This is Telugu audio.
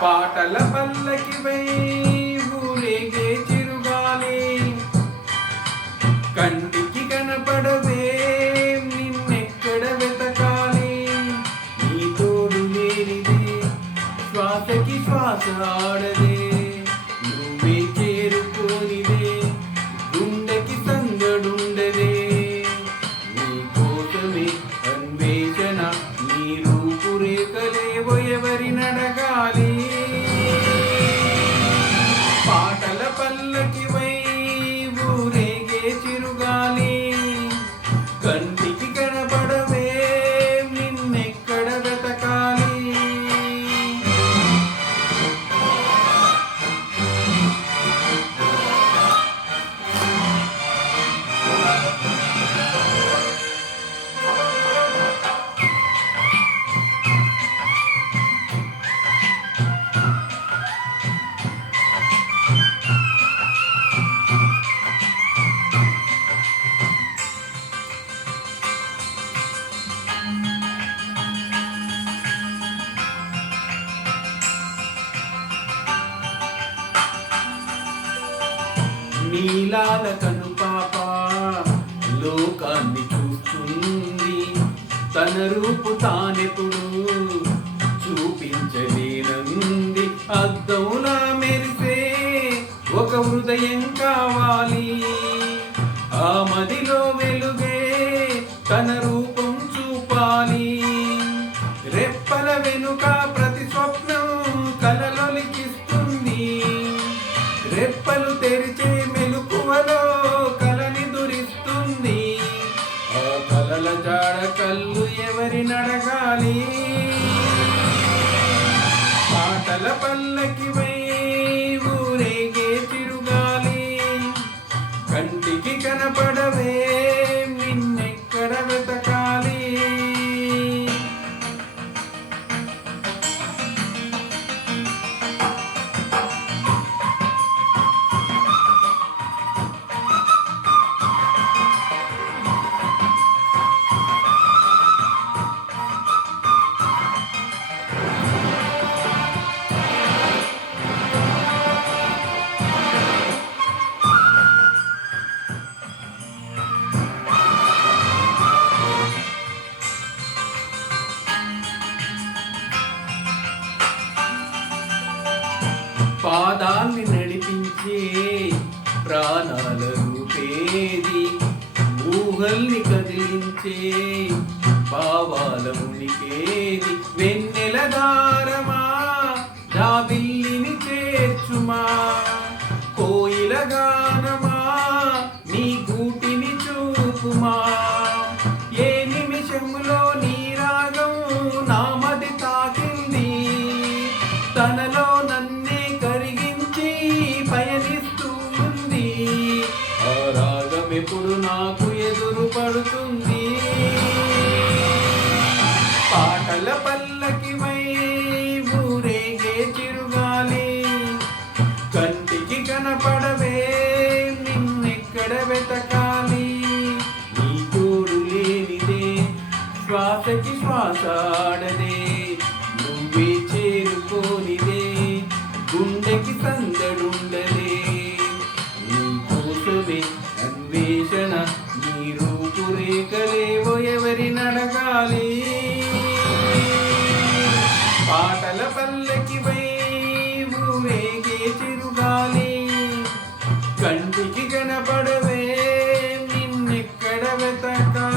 పాటల పల్లకివై ఊరేగే చిరుగాలి, కంటికి కనపడవే నిన్నెక్కడ వెతకాలి. నీ తోడు లేనిదే శ్వాసకి శ్వాస ఆడదే, నువ్వే చేరుకోనిదే గుండెకి సంగడుండదే. నీ కోసమే అన్వేషణ, నీ రూపురేఖలేవో ఎవరినడగాలి. పాటల పల్లకివై ఊరేగే చిరుగాలి, కంటికి కనపడవే నిన్నెక్కడ వెతకాలి. నీలాల కను పాప లోకాన్ని చూస్తుంది, తన రూపు తానెప్పుడు చూపించలేనంది. అద్దంలా మెరిసే ఒక హృదయం కావాలి, ఆ మదిలో వెలుగే తన రూపం చూపాలి. రెప్పల వెనుక ప్రతి స్వప్నం కలలొలికిస్తుంది, రెప్పలు తెరిచే మెలకువలో కలని దురిస్తుంది. ఆ కలల జాడ కళ్ళు ఎవరినడగాలి. పాటల పల్లకివై ఊరేగే చిరుగాలి, కంటికి కనపడవే నిన్నెక్కడ వెతకాలి. పాదాల్ని నడిపించే ప్రాణాల రూపేది, ఊహల్ని కదిలించే భావాల ఉనికేది. వెన్నెల దారమా జాబిల్లిని చేర్చుమా, కోయిల గానమా నీ గూటిని చూపుమా. ఏ నిమిషంలో నీ రాగం నామది తాకింది, తనలో నన్నే కరిగించి పయనిస్తూ ఉంది. ఆ రాగం ఎప్పుడు నాకు ఎదురు పడుతుంది. పాటల పల్లకివై ఊరేగే చిరుగాలి, కంటికి కనపడవే నిన్నెక్కడ వెతకాలి. నీ తోడు లేనిదే శ్వాసకి శ్వాస ఆడదే, నువ్వే చేరుకోనిదే గుండెకి సందడుండదే. నీ కోసమే అన్వేషణ, నీ రూపురేఖలేవో ఎవరినడగాలి. పాటల పల్లకివై ఊరేగే చిరుగాలి, కంటికి కనపడవే నిన్నెక్కడ వెతకాలి.